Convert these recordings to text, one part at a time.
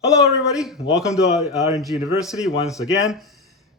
Hello, everybody. Welcome to RNG University once again.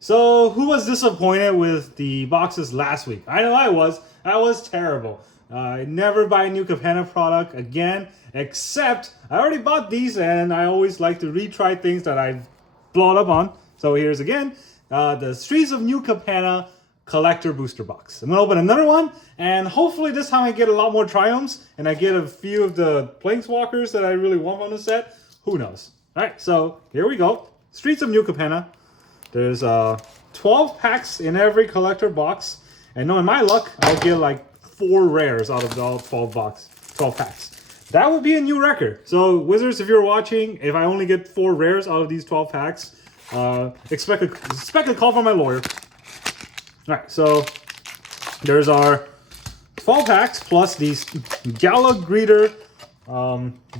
So, who was disappointed with the boxes last week? I know I was. I was terrible. I never buy a new Capenna product again, except I already bought these, and I always like to retry things that I've blown up on. So here's again the Streets of New Capenna collector booster box. I'm gonna open another one, and hopefully this time I get a lot more Triomes, and I get a few of the Planeswalkers that I really want on the set. Who knows? All right, so here we go. Streets of New Capenna. There's 12 packs in every collector box, and knowing my luck, I'll get like 4 rares out of all 12 packs. That would be a new record. So Wizards, if you're watching, if I only get 4 rares out of these 12 packs, expect a call from my lawyer. All right, so there's our 12 packs plus these Gala Greeter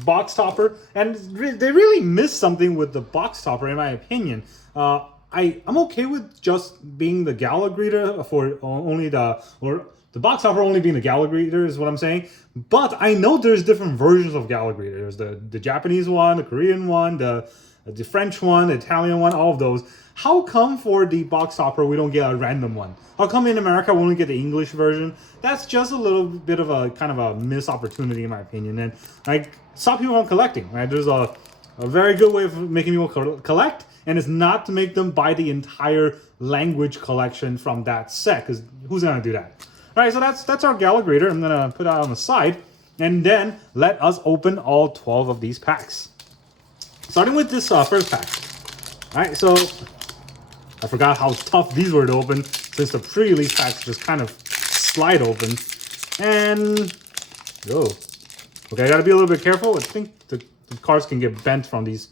box topper, and they really missed something with the box topper, in my opinion. I'm okay with just being the Gala Greeter for only the box topper only being the Gala Greeter is what I'm saying. But I know there's different versions of Gala Greeter. There's the Japanese one, the Korean one, the French one, the Italian one, all of those. How come for the box topper we don't get a random one? How come in America we only get the English version? That's just a little bit of a kind of a missed opportunity in my opinion, and like stop people from collecting. Right? There's a very good way of making people collect, and it's not to make them buy the entire language collection from that set, because who's gonna do that? All right, so that's our Gala Greeter. I'm gonna put that on the side, and then let us open all 12 of these packs. Starting with this first pack. All right, so I forgot how tough these were to open since the pre-release packs just kind of slide open. And, oh, okay, I gotta be a little bit careful. I think the cards can get bent from these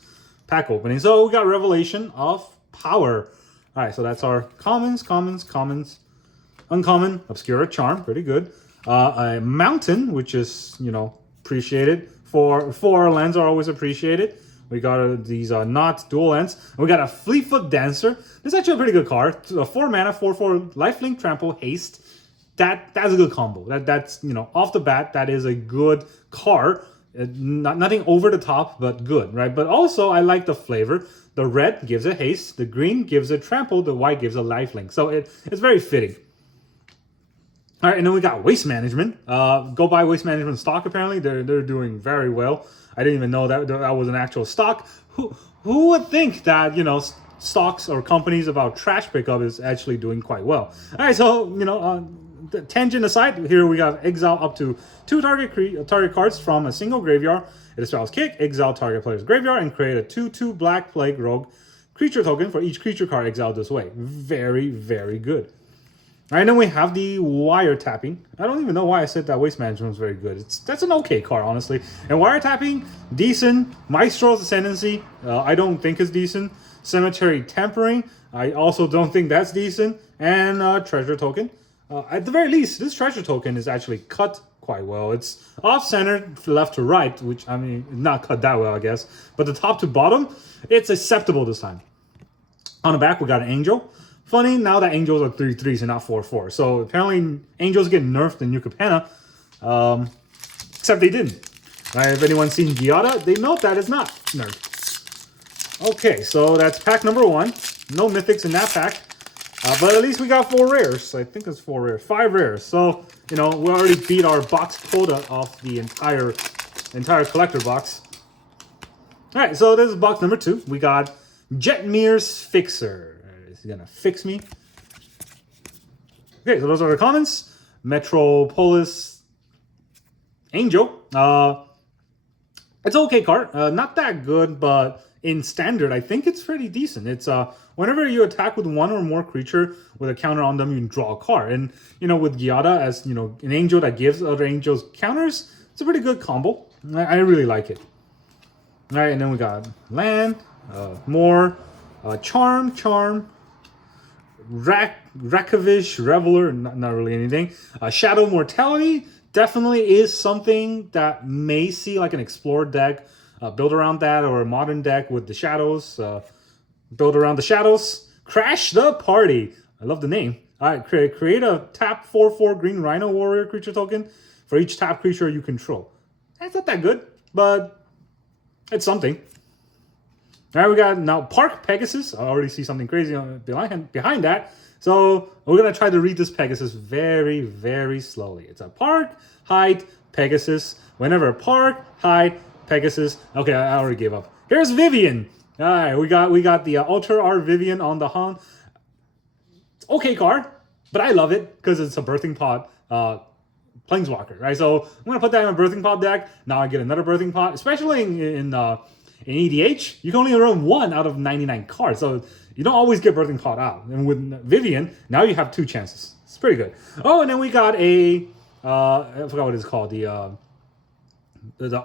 pack openings. So we got Revelation of Power. All right, so that's our commons, uncommon, Obscura, Charm, pretty good. A Mountain, which is, appreciated. Four lands are always appreciated. We got these not dual lands. And we got a Fleetfoot Dancer. This is actually a pretty good card. 4 mana, 4/4 lifelink, trample, haste. That's a good combo. That's off the bat, that is a good card. Nothing over the top, but good, right? But also I like the flavor. The red gives it haste, the green gives it trample, the white gives a lifelink. So it's very fitting. All right, and then we got Waste Management. Go buy Waste Management stock. Apparently, they're doing very well. I didn't even know that was an actual stock. Who would think that stocks or companies about trash pickup is actually doing quite well? All right, so the tangent aside, here we have exile up to 2 target cards from a single graveyard. It spells kick, exile target player's graveyard, and create a 2/2 Black Plague Rogue creature token for each creature card exiled this way. Very, very good. All right, then we have the wiretapping. I don't even know why I said that Waste Management was very good. That's an okay card, honestly. And wiretapping, decent. Maestro's Ascendancy, I don't think is decent. Cemetery Tempering, I also don't think that's decent. And Treasure Token. At the very least, this Treasure Token is actually cut quite well. It's off-center, left to right, which, I mean, not cut that well, I guess. But the top to bottom, it's acceptable this time. On the back, we got an Angel. Funny, now that Angels are 3/3s and not 4/4. So apparently Angels get nerfed in New Capenna. Except they didn't. Right, if anyone's seen Giada, they know that is not nerfed. Okay, so that's pack number 1. No mythics in that pack. But at least we got 4 rares. I think it's 4 rares. 5 rares. So, we already beat our box quota of the entire collector box. Alright, so this is box number 2. We got Jetmir's Fixer. Is he gonna fix me? Okay, so those are the comments. Metropolis Angel. It's an okay card. Not that good, but in standard, I think it's pretty decent. It's whenever you attack with 1 or more creature with a counter on them, you can draw a card. And with Giada as an angel that gives other angels counters, it's a pretty good combo. I really like it. All right, and then we got land, more, charm. Rakovish, Reveler, not really anything. Shadow Mortality definitely is something that may see like an Explorer deck build around that, or a modern deck with the shadows, build around the shadows. Crash the Party. I love the name. All right, create a tap 4/4 green Rhino Warrior creature token for each tap creature you control. It's not that good, but it's something. All right, we got now Park Pegasus. I already see something crazy behind that. So we're going to try to read this Pegasus very, very slowly. It's a Park, Height, Pegasus. Whenever Park, Height, Pegasus. Okay, I already gave up. Here's Vivian. All right, we got the Ultra R Vivian on the Han. Okay card, but I love it because it's a birthing pod planeswalker, right? So I'm gonna put that in a birthing pod deck. Now I get another birthing pod, especially in EDH. You can only run 1 out of 99 cards, so you don't always get birthing pod out. And with Vivian, now you have 2 chances. It's pretty good. Oh, and then we got a I forgot what it's called, the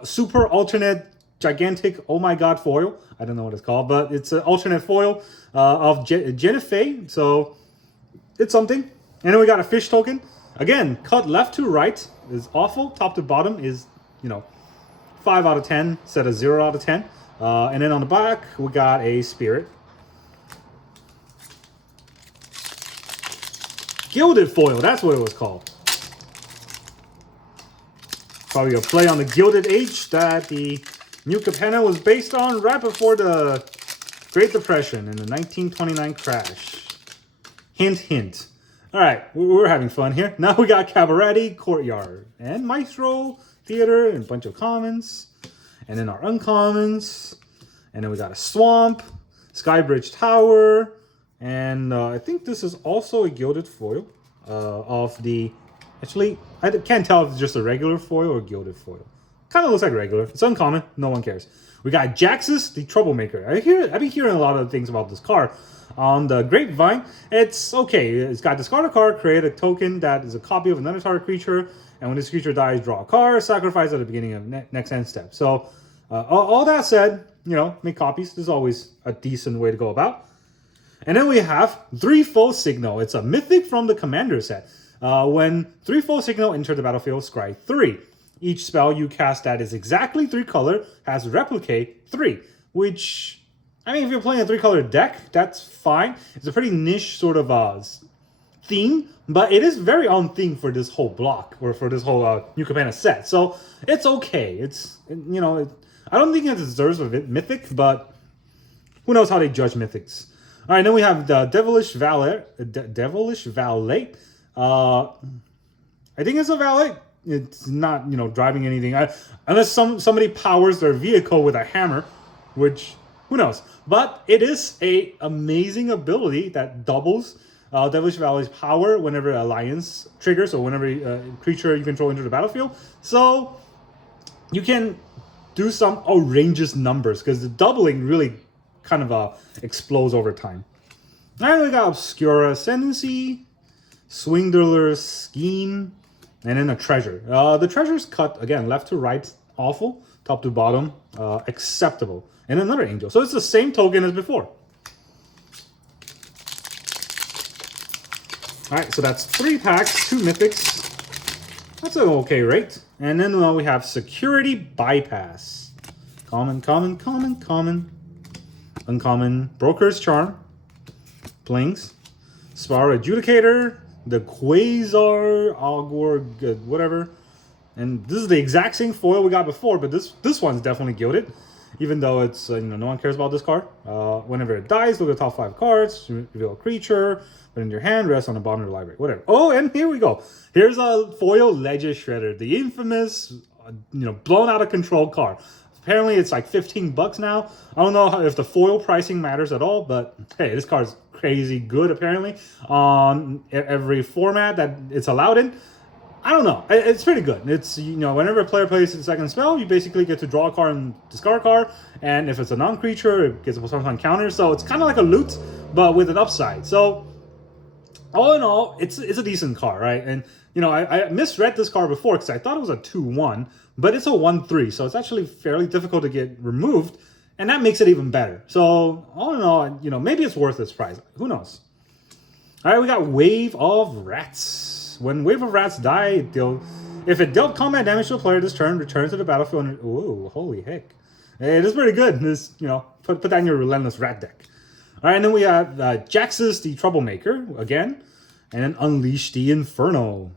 super alternate gigantic oh my god foil. I don't know what it's called, but it's an alternate foil of Jennifer. So it's something. And then we got a fish token. Again, cut left to right is awful. Top to bottom is, 5 out of 10 instead of 0 out of 10. And then on the back, we got a spirit. Gilded foil, that's what it was called. Probably a play on the Gilded Age that the new Capenna was based on right before the Great Depression and the 1929 crash. Hint, hint. All right, we're having fun here. Now we got Cabaret, Courtyard, and Maestro, Theater, and a bunch of commons. And then our uncommons. And then we got a Swamp, Skybridge Tower, and I think this is also a gilded foil of the... Actually, I can't tell if it's just a regular foil or gilded foil. Kind of looks like regular. It's uncommon. No one cares. We got Jaxus, the Troublemaker. I've been hearing a lot of things about this card. On the Grapevine, it's okay. It's got discard a card, create a token that is a copy of another target creature, and when this creature dies, draw a card, sacrifice at the beginning of next end step. So, all that said, make copies. This is always a decent way to go about. And then we have Threefold Signal. It's a mythic from the Commander set. When Threefold Signal enter the battlefield, scry 3. Each spell you cast that is exactly 3 color has replicate 3, which... I mean, if you're playing a 3-color deck, that's fine. It's a pretty niche sort of theme, but it is very on theme for this whole block, or for this whole New Capenna set. So, it's okay. It's, I don't think it deserves a mythic, but who knows how they judge mythics. All right, then we have the Devilish Valet. I think it's a valet. It's not, driving anything. Unless somebody powers their vehicle with a hammer, which... who knows? But it is a amazing ability that doubles Devilish Valley's power whenever Alliance triggers, or whenever a creature you control enter the battlefield. So you can do some outrageous numbers, because the doubling really kind of explodes over time. Now we got Obscura Ascendancy, Swindler's Scheme, and then a treasure. The treasure's cut, again, left to right, awful. Top to bottom, acceptable. And another angel. So it's the same token as before. Alright, so that's 3 packs, 2 mythics. That's an okay rate. And then we have Security Bypass. Common, common, common, common. Uncommon, Broker's Charm. Plings. Spar Adjudicator. The Quasar, Augor, whatever. And this is the exact same foil we got before, but this one's definitely gilded. Even though it's, no one cares about this card. Whenever it dies, look at the top 5 cards, reveal a creature, put it in your hand, rest on the bottom of the library, whatever. Oh, and here we go. Here's a foil Ledger Shredder, the infamous, blown out of control card. Apparently it's like $15 now. I don't know if the foil pricing matters at all, but hey, this card's crazy good apparently on every format that it's allowed in. I don't know. It's pretty good. It's, whenever a player plays the second spell, you basically get to draw a card and discard a card. And if it's a non-creature, it gets a +1 counter. So it's kind of like a loot, but with an upside. So all in all, it's a decent card, right? And, I misread this card before because I thought it was a 2-1, but it's a 1-3. So it's actually fairly difficult to get removed. And that makes it even better. So all in all, maybe it's worth its price. Who knows? All right, we got Wave of Rats. When Wave of Rats die, if it dealt combat damage to a player this turn, return to the battlefield. And, ooh, holy heck. It is pretty good. This, put that in your Relentless Rat deck. All right, and then we have Jaxus, the Troublemaker, again. And then Unleash the Inferno.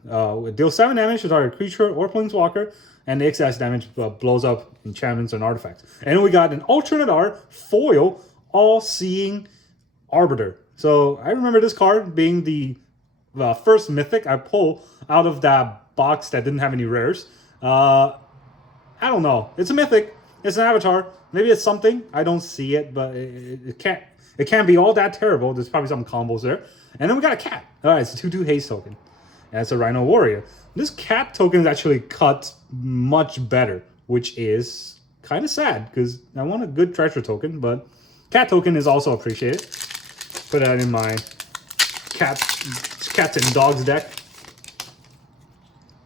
Deal 7 damage to target creature or planeswalker. and the excess damage blows up enchantments and artifacts. And we got an alternate art foil all-seeing Arbiter. So I remember this card being the first mythic I pulled out of that box that didn't have any rares. I don't know. It's a mythic. It's an avatar. Maybe it's something. I don't see it, but it can't be all that terrible. There's probably some combos there. And then we got a cat. All right, it's a 2/2 haste token. And it's a Rhino Warrior. This cat token is actually cut much better, which is kind of sad because I want a good treasure token, but cat token is also appreciated. Put that in my cats and dogs deck.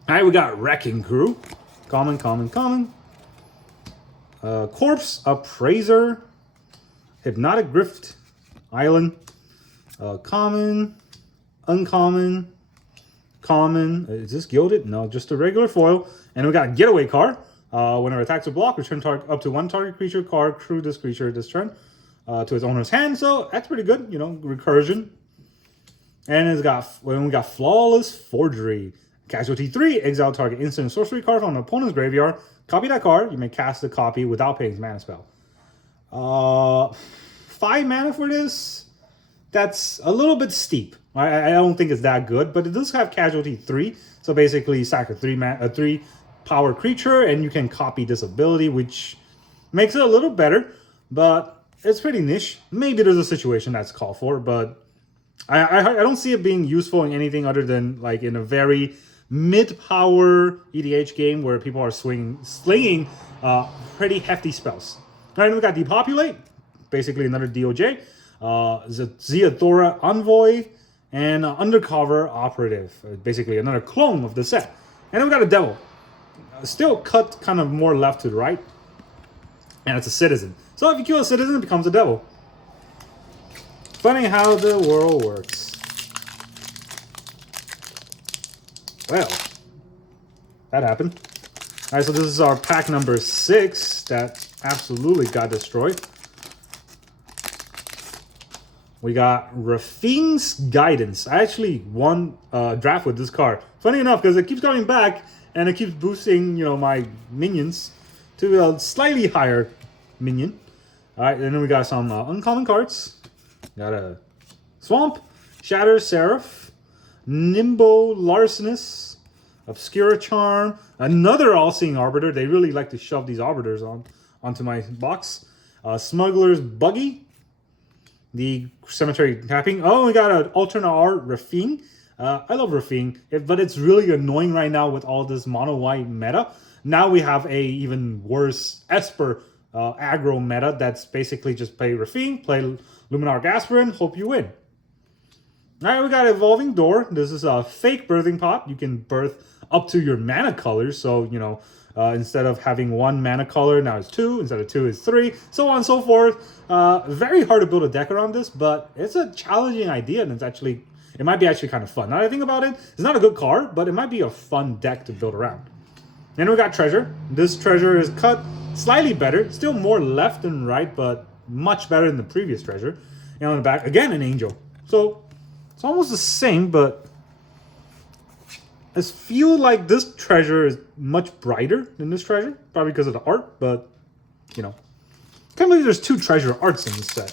All right, we got Wrecking Crew. Common. Corpse Appraiser. Hypnotic Grift Island. Common. Uncommon. Common. Is this gilded? No, just a regular foil. And we got Getaway card. Whenever attacks a block, return up to one target creature card, crew this creature this turn to its owner's hand. So that's pretty good, you know, recursion. And we got Flawless Forgery. Casualty 3, exile target instant sorcery card from an opponent's graveyard. Copy that card. You may cast the copy without paying its mana spell. 5 mana for this. That's a little bit steep. I don't think it's that good, but it does have Casualty 3. So basically, sack a 3 power creature, and you can copy this ability, which makes it a little better. But it's pretty niche. Maybe there's a situation that's called for, but I don't see it being useful in anything other than like in a very mid-power EDH game where people are slinging pretty hefty spells. All right, we got Depopulate, basically another DOJ. Zeothora Envoy, and Undercover Operative, basically another clone of the set. And then we got a Devil. Still cut kind of more left to the right. And it's a Citizen. So if you kill a Citizen, it becomes a Devil. Funny how the world works. Well, that happened. All right, so this is our pack number 6 that absolutely got destroyed. We got Rafing's Guidance. I actually won a draft with this card. Funny enough, because it keeps coming back and it keeps boosting, you know, my minions to a slightly higher minion. All right, and then we got some uncommon cards. Got a Swamp, Shatter Seraph, Nimbo Larcenous, Obscura Charm, another All-Seeing Arbiter. They really like to shove these Arbiters onto my box. Smuggler's Buggy, the Cemetery Tapping. Oh, we got an alternate art, Rafing. I love Rafing, but it's really annoying right now with all this mono-white meta. Now we have a even worse Esper aggro meta that's basically just play Rafing, play Luminarch Aspirin, hope you win. All right, we got Evolving Door. This is a fake birthing pot. You can birth up to your mana colors. So, you know, instead of having 1 mana color, now it's 2. Instead of 2, it's 3. So on and so forth. Very hard to build a deck around this, but it's a challenging idea, and it might be actually kind of fun. Now that I think about it, it's not a good card, but it might be a fun deck to build around. Then we got Treasure. This Treasure is cut slightly better. Still more left than right, but much better than the previous Treasure. And on the back, again, an Angel. So it's almost the same, but I feel like this Treasure is much brighter than this Treasure. Probably because of the art, but, you know. Can't believe there's 2 Treasure arts in this set.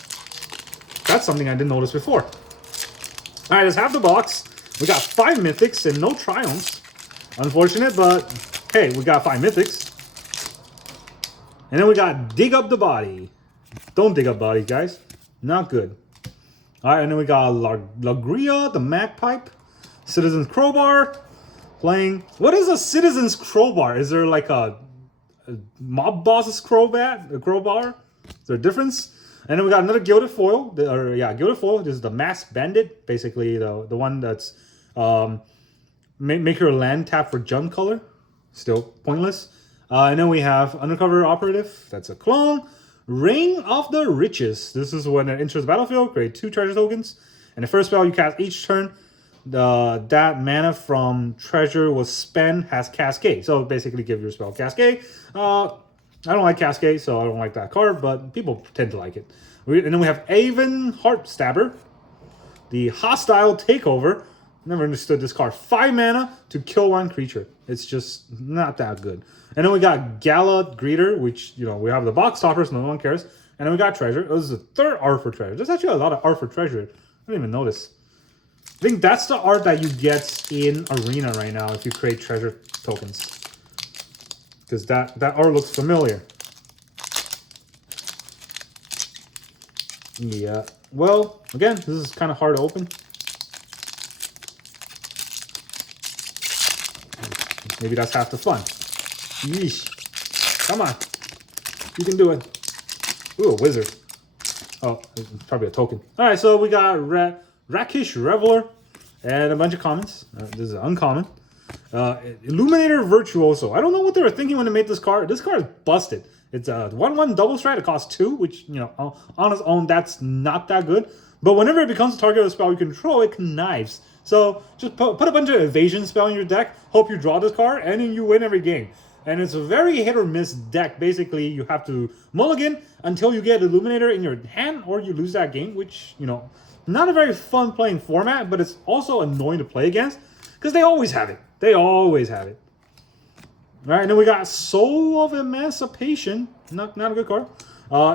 That's something I didn't notice before. Alright, let's have the box. We got 5 Mythics and no Triomes. Unfortunate, but hey, we got 5 Mythics. And then we got Dig Up the Body. Don't dig up bodies, guys. Not good. Alright, and then we got Lagria, the Magpipe. Citizen's Crowbar. Playing... What is a Citizen's Crowbar? Is there like a mob boss's crowbar? Is there a difference? And then we got another Gilded Foil. Gilded Foil. This is the Masked Bandit. Basically, the one that's... make your land tap for junk color. Still pointless. And then we have Undercover Operative. That's a clone. Ring of the Riches. This is when it enters the battlefield. Create 2 treasure tokens. And the first spell you cast each turn, that mana from treasure was spent has Cascade. So basically give your spell Cascade. I don't like Cascade, so I don't like that card, but people tend to like it. And then we have Avon Heartstabber. The Hostile Takeover. Never understood this card. 5 mana to kill 1 creature. It's just not that good. And then we got Gala Greeter, which, you know, we have the box toppers, no one cares. And then we got Treasure. This is the 3rd art for Treasure. There's actually a lot of art for Treasure. I didn't even notice. I think that's the art that you get in Arena right now if you create Treasure tokens. Because that art looks familiar. Yeah. Well, again, this is kind of hard to open. Maybe that's half the fun. Yeesh. Come on. You can do it. Ooh, a wizard. Oh, it's probably a token. Alright, so we got Rakish Reveler and a bunch of commons. This is uncommon. Illuminator Virtuoso. I don't know what they were thinking when they made this card. This card is busted. It's a 1/1 double strike. It costs 2, which, you know, on its own, that's not that good. But whenever it becomes a target of a spell you control, it connives. So just put a bunch of evasion spell in your deck, hope you draw this card, and then you win every game. And it's a very hit or miss deck. Basically, you have to mulligan until you get Illuminator in your hand, or you lose that game, which, you know, not a very fun playing format, but it's also annoying to play against, because they always have it. They always have it. All right, and then we got Soul of Emancipation. Not a good card.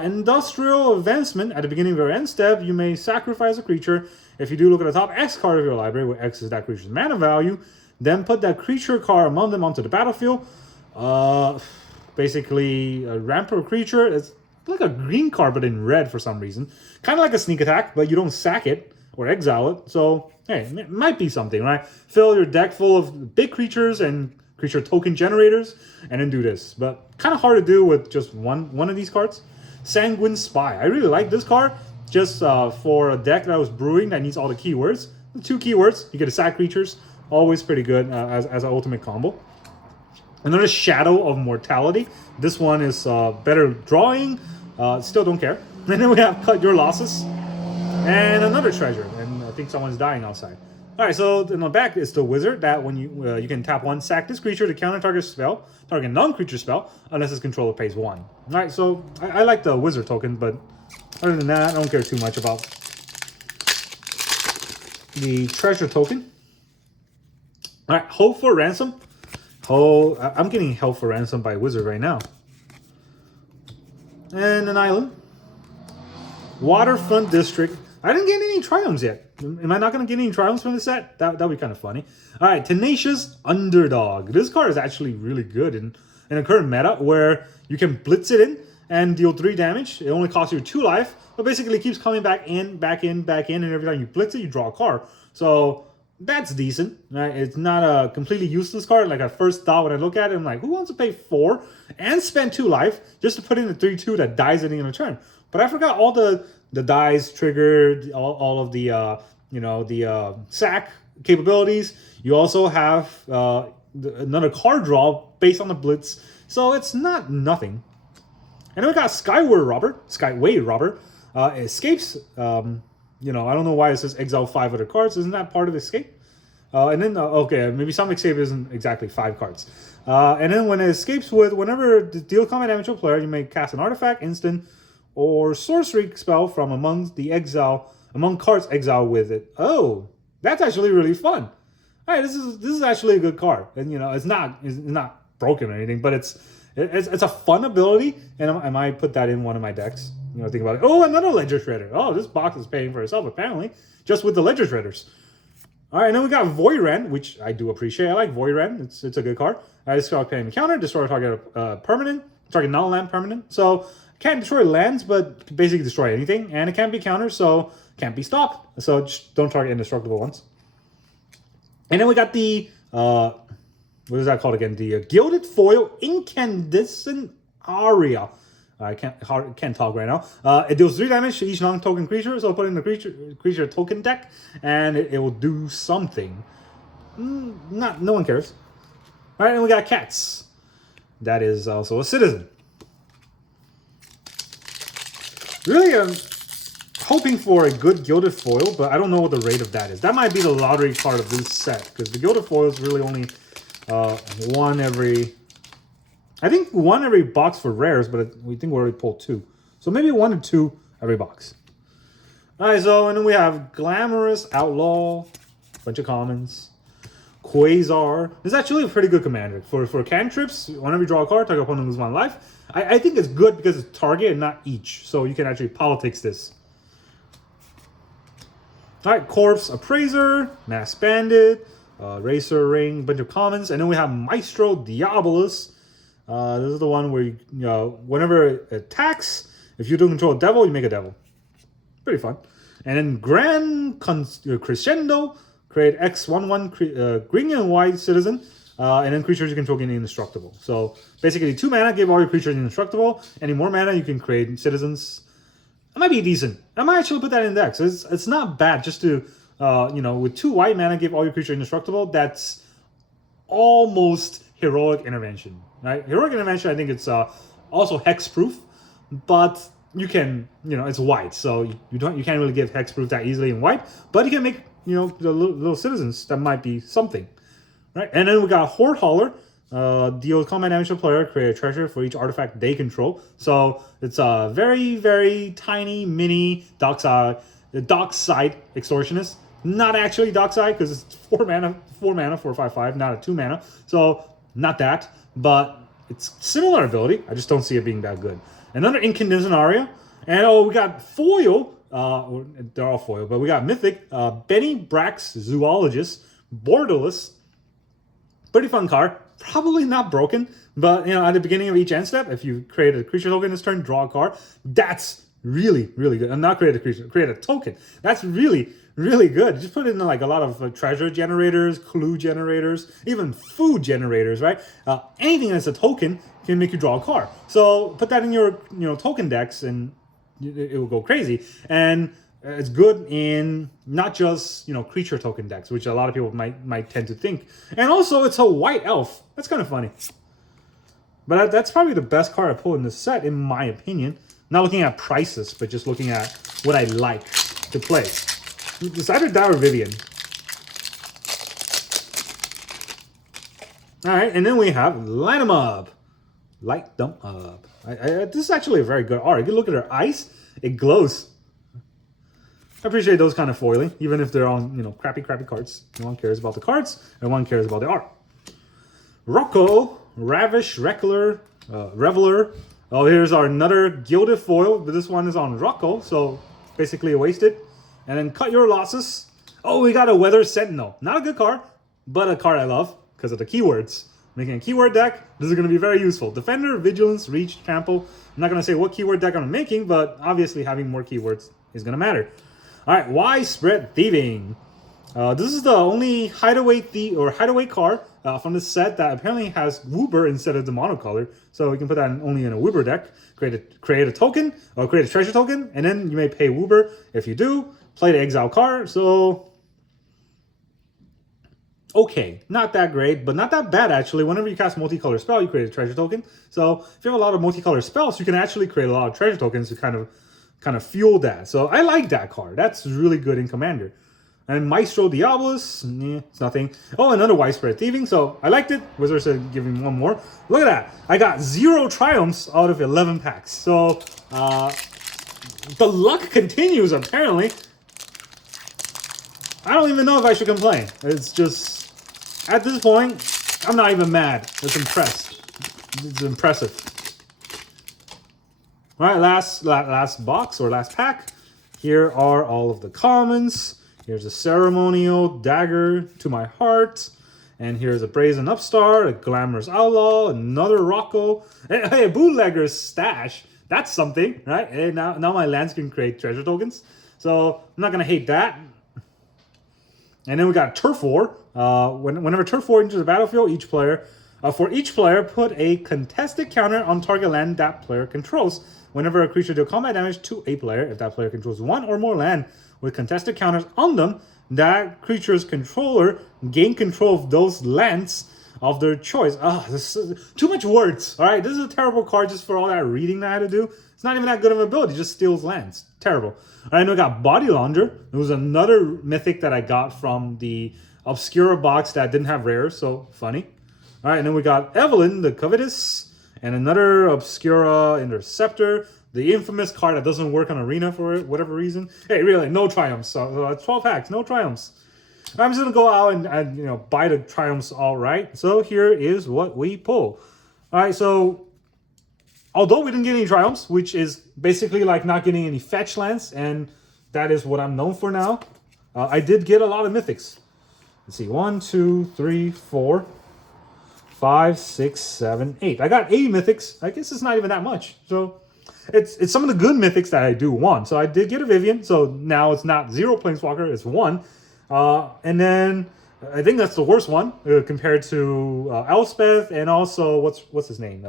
Industrial Advancement. At the beginning of your end step, you may sacrifice a creature. If you do, look at the top X card of your library, where X is that creature's mana value. Then put that creature card among them onto the battlefield. Basically, a rampant creature. It's like a green card, but in red for some reason. Kind of like a sneak attack, but you don't sack it or exile it. So, hey, it might be something, right? Fill your deck full of big creatures and creature token generators, and then do this. But kind of hard to do with just one of these cards. Sanguine Spy. I really like this card, just for a deck that I was brewing that needs all the keywords. The 2 keywords, you get to sack creatures. Always pretty good as an ultimate combo. And then there's Shadow of Mortality. This one is better drawing. Still don't care. And then we have Cut Your Losses. And another treasure. And I think someone's dying outside. Alright, so in the back is the wizard that when you can tap 1, sack this creature to counter target spell, target non-creature spell, unless its controller pays 1. Alright, so I like the wizard token, but other than that, I don't care too much about the treasure token. Alright, Hope for Ransom. I'm getting Held for Ransom by Wizard right now. And an island. Waterfront District. I didn't get any Triomes yet. Am I not going to get any Triomes from this set? That would be kind of funny. Alright, Tenacious Underdog. This card is actually really good in a current meta where you can blitz it in and deal 3 damage. It only costs you 2 life, but basically keeps coming back in, and every time you blitz it, you draw a card. So that's decent, right? It's not a completely useless card. Like, at first thought when I look at it, I'm like, who wants to pay 4 and spend 2 life just to put in a 3/2 that dies at the end of turn? But I forgot all the dies triggered, all of the the sack capabilities. You also have another card draw based on the blitz, so it's not nothing. And then we got Skyway Robber. Escapes. I don't know why it says exile 5 other cards. Isn't that part of escape? And then, okay, maybe some escape isn't exactly 5 cards. And then when it escapes whenever deal combat damage to a player, you may cast an artifact, instant, or sorcery spell from among cards exiled with it. Oh, that's actually really fun. All right, this is actually a good card, and it's not broken or anything, but it's a fun ability, and I might put that in one of my decks. Think about it. Oh, another Ledger Shredder. Oh, this box is paying for itself apparently, just with the Ledger Shredders. All right, and then we got Voidrend, which I do appreciate. I like Voidrend. It's a good card. This card can counter, destroy target permanent, target non-land permanent. So can't destroy lands, but basically destroy anything, and it can't be countered, so can't be stopped. So just don't target indestructible ones. And then we got the what is that called again? The Gilded Foil Incandescent Aria. I can't talk right now. It deals 3 damage to each non-token creature, so put in the creature token deck, and it will do something. No one cares. All right, and we got Cats. That is also a citizen. Really, I'm hoping for a good Gilded Foil, but I don't know what the rate of that is. That might be the lottery card of this set, because the Gilded Foil is really only one every box for rares, but we think we already pulled 2. So maybe 1 and 2 every box. All right, and then we have Glamorous Outlaw. Bunch of commons. Quasar. This is actually a pretty good commander. For cantrips, whenever you draw a card, target opponent lose 1 life. I think it's good because it's target and not each. So you can actually politics this. Alright, Corpse Appraiser, Mass Bandit, Racer Ring, bunch of commons. And then we have Maestro Diabolus. This is the one where, whenever it attacks, if you do control a devil, you make a devil. Pretty fun. And then Grand Crescendo, create X/1/1 green and white citizen, and then creatures you control gain indestructible. So basically 2 mana, give all your creatures indestructible. Any more mana, you can create citizens. It might be decent. I might actually put that in decks. It's not bad just to, with 2 white mana, give all your creatures indestructible. That's almost heroic intervention, right? Heroic intervention, I think it's also hexproof, but you can, it's white, so you can't really give hexproof that easily in white, but you can make, the little citizens that might be something, right? And then we got Horde Hauler. Deals combat damage to a player, create a treasure for each artifact they control. So it's a very, very tiny mini dockside extortionist. Not actually dockside because it's 4 mana, 4/5/5, not a 2 mana. So not that, but it's similar ability. I just don't see it being that good. Another Incandescent Aria. And we got foil. They're all foil, but we got Mythic. Benny Brax Zoologist. Borderless. Pretty fun card. Probably not broken, but at the beginning of each end step, if you create a creature token this turn, draw a card. That's really, really good. And not create a creature, create a token. That's really, really good. Just put in like a lot of treasure generators, clue generators, even food generators, right? Anything that's a token can make you draw a card. So put that in your token decks, and it will go crazy. And it's good in not just creature token decks, which a lot of people might tend to think. And also, it's a white elf. That's kind of funny. But that's probably the best card I pulled in this set, in my opinion. Not looking at prices, but just looking at what I like to play. It's either that or Vivian. All right, and then we have Light 'em Up. Light them up. This is actually a very good art. You can look at her eyes; it glows. I appreciate those kind of foiling, even if they're on, crappy cards. No one cares about the cards, and one cares about the art. Rocco, Ravish, Reveler. Oh, here's our another gilded foil, but this one is on Rocco, so basically a wasted. And then cut your losses. Oh, we got a Weather Sentinel. Not a good card, but a card I love because of the keywords. Making a keyword deck, this is going to be very useful. Defender, Vigilance, Reach, Trample. I'm not going to say what keyword deck I'm making, but obviously having more keywords is going to matter. All right, Widespread Thieving. This is the only hideaway card from this set that apparently has Woober instead of the monocolor. So we can put that only in a Woober deck. Create a token, or create a treasure token, and then you may pay Woober. If you do, play the exile card. So okay, not that great, but not that bad actually. Whenever you cast multicolor spell, you create a treasure token. So if you have a lot of multicolor spells, you can actually create a lot of treasure tokens to kind of fuel that. So I like that card. That's really good in Commander. And Maestro Diabolus, it's nothing. Oh, another Widespread Thieving. So I liked it. Wizards said give me one more. Look at that. I got 0 Triomes out of 11 packs. So the luck continues apparently. I don't even know if I should complain. It's just, at this point, I'm not even mad. It's impressed. It's impressive. All right, last box or last pack. Here are all of the commons. Here's a Ceremonial Dagger to my heart. And here's a Brazen Upstart, a Glamorous Outlaw, another Rocco. Hey, a Bootlegger's Stash. That's something, right? Hey, now my lands can create treasure tokens. So I'm not going to hate that. And then we got Turf War. Whenever Turf War enters the battlefield, for each player, put a contested counter on target land that player controls. Whenever a creature deals combat damage to a player, if that player controls one or more land with contested counters on them, that creature's controller gain control of those lands of their choice. This is too much words. All right, this is a terrible card just for all that reading that I had to do. It's not even that good of an ability. It just steals lands. Terrible. All right, now we got Body Launder. It was another mythic that I got from the Obscura box that didn't have rares, so funny. All right, and then we got Evelyn, the Covetous, and another Obscura Interceptor. The infamous card that doesn't work on Arena for whatever reason. Hey, really, no Triumphs. So 12 packs, no Triumphs. I'm just gonna go out and you know, buy the Triomes all right. So here is what we pull. All right, so although we didn't get any Triomes, which is basically like not getting any fetch lands, and that is what I'm known for now, I did get a lot of mythics. Let's see, 1, 2, 3, 4, 5, 6, 7, 8. I got 8 mythics. I guess it's not even that much. So it's some of the good mythics that I do want. So I did get a Vivian. So now it's not 0 Planeswalker, it's 1. And then I think that's the worst one compared to Elspeth and also what's his name?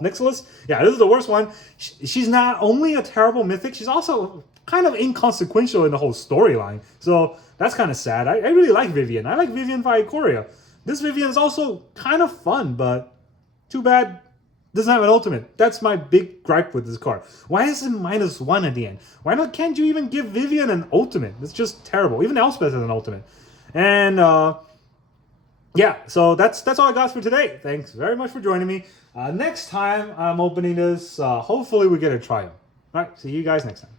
Nicholas. Yeah, this is the worst one. She's not only a terrible mythic, she's also kind of inconsequential in the whole storyline. So that's kind of sad. I really like Vivian. I like Vivian via Ikoria. This Vivian is also kind of fun, but too bad doesn't have an ultimate. That's my big gripe with this card. Why is it -1 at the end? Can't you even give Vivian an ultimate? It's just terrible. Even Elspeth has an ultimate. And yeah, so that's all I got for today. Thanks very much for joining me. Next time I'm opening this, hopefully we get a Triumph. All right, see you guys next time.